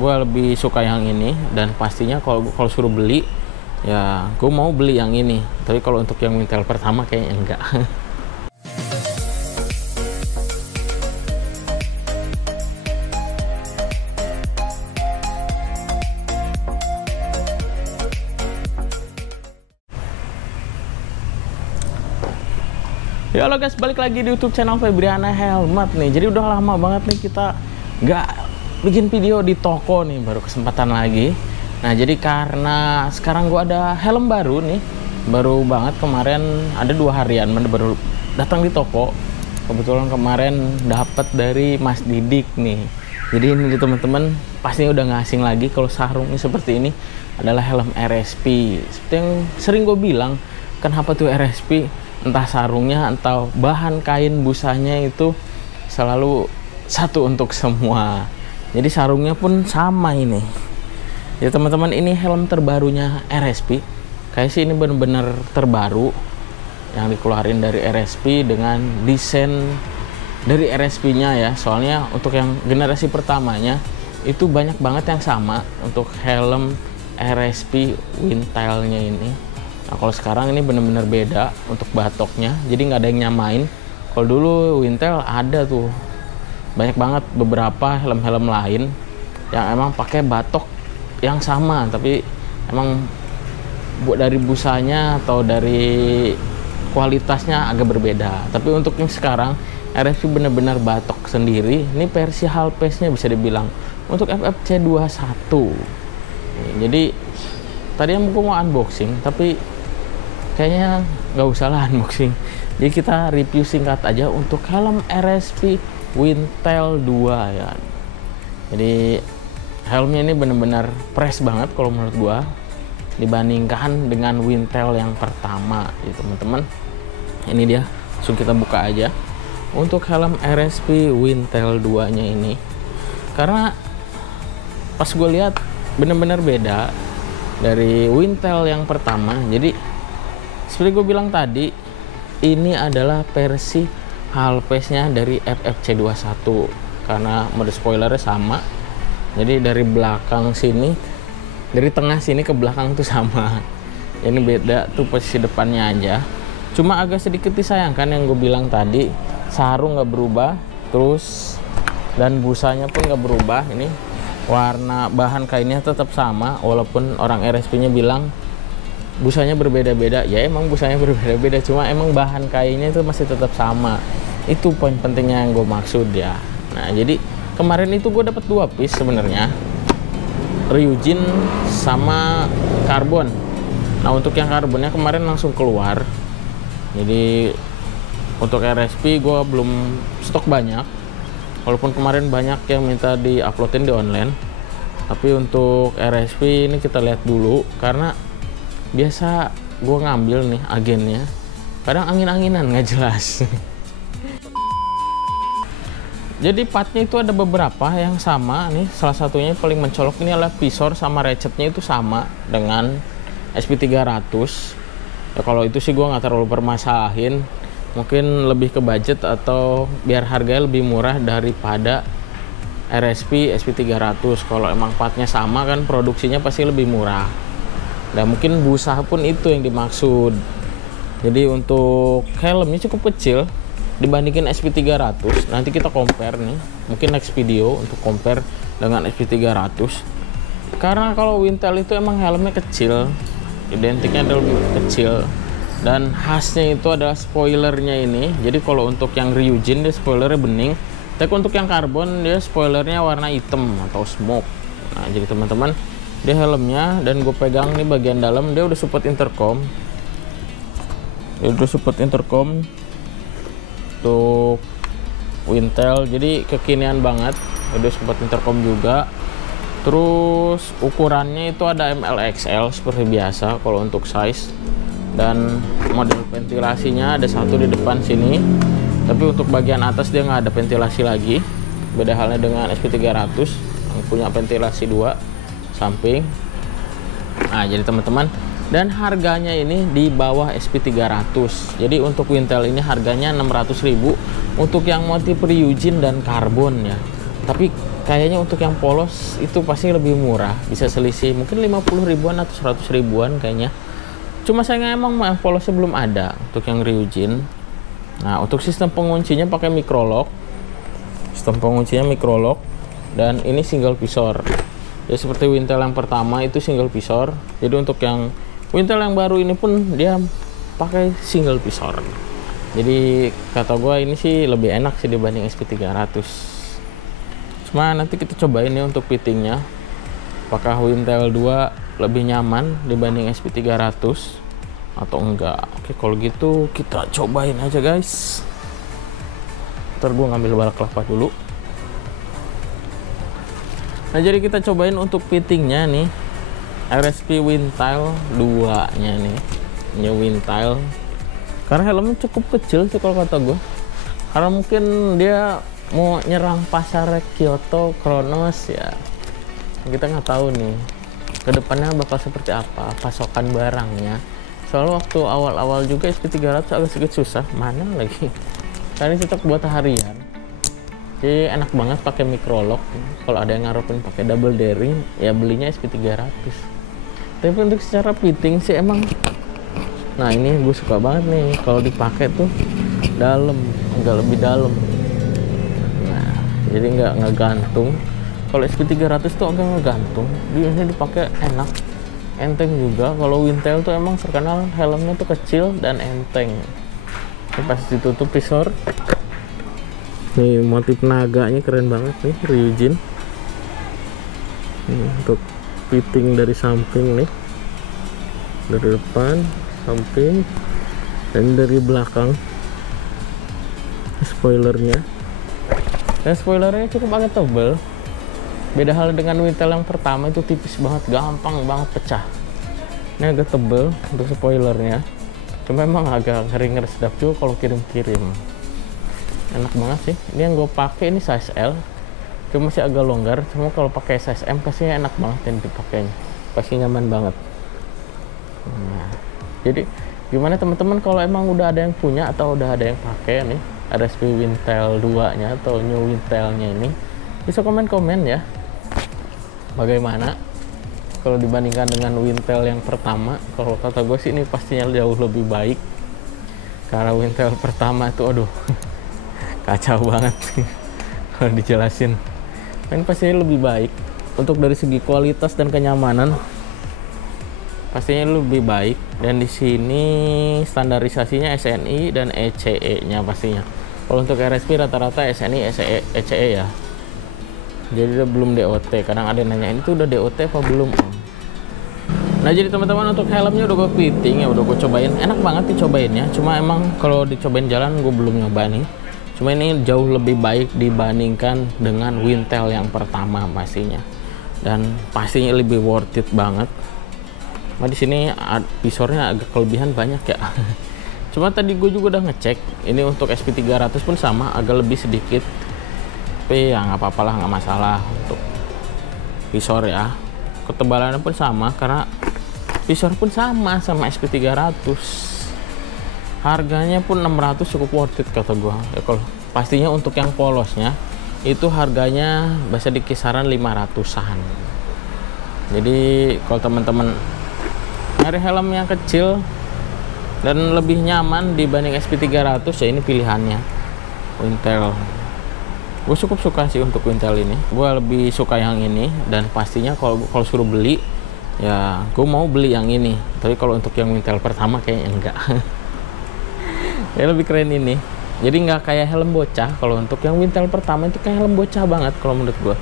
gue lebih suka yang ini, dan pastinya kalau suruh beli ya gue mau beli yang ini. Tapi kalau untuk yang Wintel pertama kayaknya enggak. Ya halo guys, balik lagi di YouTube channel Febriana Helmet nih. Jadi udah lama banget nih kita nggak bikin video di toko nih, baru kesempatan lagi. Nah jadi karena sekarang gua ada helm baru nih, baru banget kemarin ada 2 harian baru datang di toko. Kebetulan kemarin dapat dari Mas Didik nih. Jadi ini teman-teman pastinya udah nggak asing lagi kalau sarungnya seperti ini adalah helm RSP. Seperti yang sering gue bilang, kenapa tuh RSP? Entah sarungnya atau bahan kain busanya itu selalu satu untuk semua. Jadi sarungnya pun sama ini. Ya teman-teman, ini helm terbarunya RSP. Kayak sih ini bener-bener terbaru yang dikeluarin dari RSP dengan desain dari RSP-nya ya. Soalnya untuk yang generasi pertamanya itu banyak banget yang sama untuk helm RSP Wintel-nya ini. Nah kalau sekarang ini bener-bener beda untuk batoknya, jadi nggak ada yang nyamain. Kalau dulu Wintel ada tuh banyak banget beberapa helm-helm lain yang emang pakai batok yang sama, tapi emang buat dari busanya atau dari kualitasnya agak berbeda. Tapi untuk yang sekarang RSP bener-bener batok sendiri. Ini versi halpesnya bisa dibilang untuk FFC 21. Jadi tadi yang mau unboxing, tapi kayaknya nggak usah lah unboxing. Jadi kita review singkat aja untuk helm RSP Wintel 2 ya. Jadi helmnya ini bener-bener fresh banget kalau menurut gua dibandingkan dengan Wintel yang pertama ya teman-teman. Ini dia, langsung kita buka aja untuk helm RSP Wintel 2 nya ini. Karena pas gue lihat bener-bener beda dari Wintel yang pertama. Jadi seperti gue bilang tadi, ini adalah versi halpesnya dari FFC 21 karena mode spoilernya sama. Jadi dari belakang sini, dari tengah sini ke belakang tuh sama. Ini beda tuh posisi depannya aja. Cuma agak sedikit disayangkan yang gue bilang tadi, sarung nggak berubah, terus dan busanya pun nggak berubah. Ini warna bahan kainnya tetap sama, walaupun orang RSP-nya bilang busanya berbeda-beda. Ya emang busanya berbeda-beda, cuma emang bahan kainnya itu masih tetap sama. Itu poin pentingnya yang gue maksud ya. Nah jadi kemarin itu gue dapat 2 piece sebenarnya, Ryujin sama karbon. Nah untuk yang karbonnya kemarin langsung keluar. Jadi untuk RSP gue belum stok banyak, walaupun kemarin banyak yang minta di-uploadin di online. Tapi untuk RSP ini kita lihat dulu, karena biasa gue ngambil nih agennya kadang angin-anginan nggak jelas. Jadi partnya itu ada beberapa yang sama nih. Salah satunya paling mencolok ini adalah visor sama ratchetnya itu sama dengan SP300 ya. Kalau itu sih gue nggak terlalu permasalahin, mungkin lebih ke budget atau biar harganya lebih murah daripada RSP SP300. Kalau emang partnya sama kan produksinya pasti lebih murah. Dan mungkin busa pun itu yang dimaksud. Jadi untuk helmnya cukup kecil dibandingin SP300. Nanti kita compare nih, mungkin next video untuk compare dengan SP300. Karena kalau Wintel itu emang helmnya kecil, identiknya adalah lebih kecil. Dan khasnya itu adalah spoilernya ini. Jadi kalau untuk yang Ryujin dia spoilernya bening, tapi untuk yang karbon dia spoilernya warna hitam atau smoke. Nah jadi teman-teman, dia helmnya, dan gue pegang nih bagian dalam, dia udah support intercom. Untuk Wintel, jadi kekinian banget, udah support intercom juga. Terus ukurannya itu ada MLXL seperti biasa kalau untuk size, dan model ventilasinya ada satu di depan sini, tapi untuk bagian atas dia nggak ada ventilasi lagi. Beda halnya dengan SP300 yang punya ventilasi 2 samping. Nah jadi teman-teman, dan harganya ini di bawah SP300. Jadi untuk Wintel ini harganya 600.000 untuk yang motif Ryujin dan karbon ya. Tapi kayaknya untuk yang polos itu pasti lebih murah, bisa selisih mungkin 50 ribuan atau 100 ribuan kayaknya. Cuma sayangnya emang yang polosnya belum ada untuk yang Ryujin. Nah, untuk sistem penguncinya pakai microlock. Sistem penguncinya microlock dan ini single visor. Ya seperti Wintel yang pertama itu single visor. Jadi untuk yang Wintel yang baru ini pun dia pakai single visor. Jadi kata gua ini sih lebih enak sih dibanding SP300. Cuma nanti kita cobain ya untuk fittingnya, apakah Wintel 2 lebih nyaman dibanding SP300 atau enggak. Oke, kalau gitu kita cobain aja guys. Ntar gue ngambil balak kelapa dulu. Nah, jadi kita cobain untuk fittingnya nih, RSP Wintel 2 nya nih, new Wintel. Karena helmnya cukup kecil sih kalau kata gue, karena mungkin dia mau nyerang pasar Kyoto Kronos ya, kita nggak tahu nih kedepannya bakal seperti apa pasokan barangnya. Soalnya waktu awal-awal juga SP300 agak sedikit susah, mana lagi karena cocok buat harian. Jadi enak banget pakai microlock. Kalau ada yang ngarepin pakai double daring ya belinya SP300. Tapi untuk secara fitting sih emang, nah ini gue suka banget nih kalau dipakai tuh dalam, agak lebih dalam. Nah jadi nggak ngegantung. Kalau SP300 tuh agak ngegantung, ini dipakai enak, enteng juga. Kalau Wintel tuh emang terkenal helmnya tuh kecil dan enteng. Ini pas ditutup visor, nih motif naganya keren banget nih Ryujin. Nih, untuk fitting dari samping nih, dari depan, samping, dan dari belakang spoilernya. Dan spoilernya cukup agak tebal. Beda hal dengan Wintel yang pertama, itu tipis banget, gampang banget pecah. Ini agak tebel untuk spoilernya, cuma emang agak ngeri-ngeri sedap juga kalau kirim-kirim. Enak banget sih. Ini yang gue pakai ini size L, cuma masih agak longgar. Cuma kalau pakai size M pastinya enak banget yang dipakainya, pasti nyaman banget. Nah, jadi gimana teman-teman kalau emang udah ada yang punya atau udah ada yang pakai nih RSP Wintel 2 nya atau new Wintel nya ini, bisa komen-komen ya. Bagaimana kalau dibandingkan dengan Wintel yang pertama? Kalau kata gue sih ini pastinya jauh lebih baik, karena Wintel pertama itu aduh kacau banget kalau dijelasin. Ini pastinya lebih baik untuk dari segi kualitas dan kenyamanan, pastinya lebih baik. Dan di sini standarisasinya SNI dan ECE nya pastinya. Kalau untuk RSP rata-rata SNI ECE ya. Jadi belum DOT. Kadang ada yang nanya ini tuh udah DOT apa belum. Nah jadi teman-teman untuk helmnya udah gue fitting ya, udah gue cobain, enak banget dicobainnya. Cuma emang kalau dicobain jalan gue belum nyoba nih. Cuma ini jauh lebih baik dibandingkan dengan Wintel yang pertama pastinya, dan pastinya lebih worth it banget. Nah di sini visornya agak kelebihan banyak ya. Cuma tadi gue juga udah ngecek, ini untuk SP300 pun sama, agak lebih sedikit. Tapi ya nggak apa-apa lah, nggak masalah untuk visor ya. Ketebalannya pun sama, karena visor pun sama SP300. Harganya pun 600 cukup worth it kata gua ya. Kalau pastinya untuk yang polosnya itu harganya bisa di kisaran 500-an. Jadi kalau teman-teman nyari helm yang kecil dan lebih nyaman dibanding SP300 ya ini pilihannya Wintel. Gue cukup suka sih untuk Wintel ini, gue lebih suka yang ini. Dan pastinya kalau suruh beli ya gue mau beli yang ini. Tapi kalau untuk yang Wintel pertama kayaknya enggak. Ya lebih keren ini, jadi nggak kayak helm bocah. Kalau untuk yang Wintel pertama itu kayak helm bocah banget kalau menurut gue.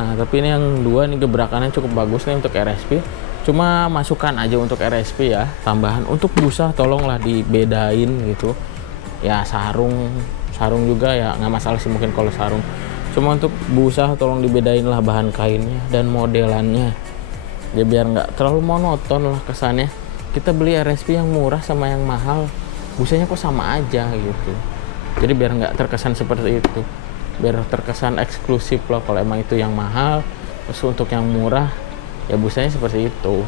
Nah tapi ini yang dua nih gebrakannya cukup bagus nih untuk RSP. Cuma masukan aja untuk RSP ya, tambahan untuk busa tolonglah dibedain gitu ya. Sarung juga ya nggak masalah sih mungkin kalau sarung. Cuma untuk busa tolong dibedain lah bahan kainnya dan modelannya ya, biar nggak terlalu monoton lah kesannya. Kita beli RSP yang murah sama yang mahal, busanya kok sama aja gitu. Jadi biar nggak terkesan seperti itu, biar terkesan eksklusif loh kalau emang itu yang mahal. Terus untuk yang murah ya busanya seperti itu.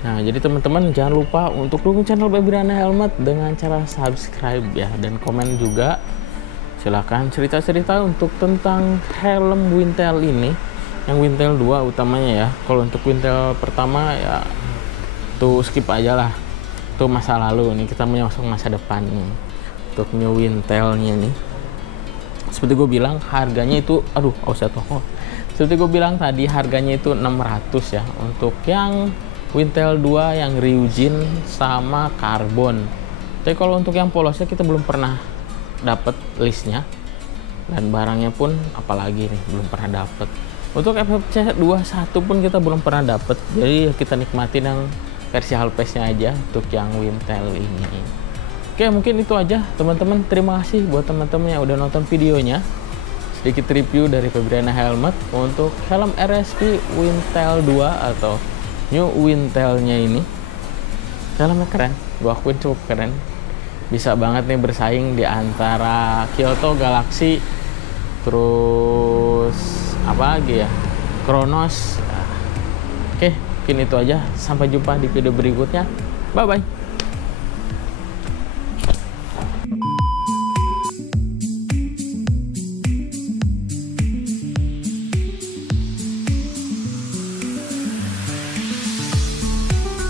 Nah jadi teman-teman jangan lupa untuk dukung channel Baby Riana Helmet dengan cara subscribe ya, dan komen juga Silahkan cerita-cerita untuk tentang helm Wintel ini, yang Wintel 2 utamanya ya. Kalau untuk Wintel pertama ya tuh skip aja lah, itu masa lalu. Nih kita masuk masa depan nih untuk new Wintelnya nih. Seperti gue bilang harganya itu, aduh offset toko. Seperti gue bilang tadi harganya itu 600 ya untuk yang Wintel 2 yang Ryujin sama Karbon. Tapi kalau untuk yang polosnya kita belum pernah dapat listnya, dan barangnya pun apalagi nih belum pernah dapat. Untuk FFC 21 pun kita belum pernah dapat, jadi kita nikmatin yang versi halpesnya aja untuk yang Wintel ini. Oke, mungkin itu aja teman-teman. Terima kasih buat teman-teman yang udah nonton videonya. Sedikit review dari Febriana Helmet untuk helm RSP Wintel 2 atau new Wintelnya ini. Helmnya keren, gua akuin cukup keren. Bisa banget nih bersaing di antara Kyoto Galaxy, terus apa lagi ya, Kronos. Oke, mungkin itu aja. Sampai jumpa di video berikutnya. Bye bye.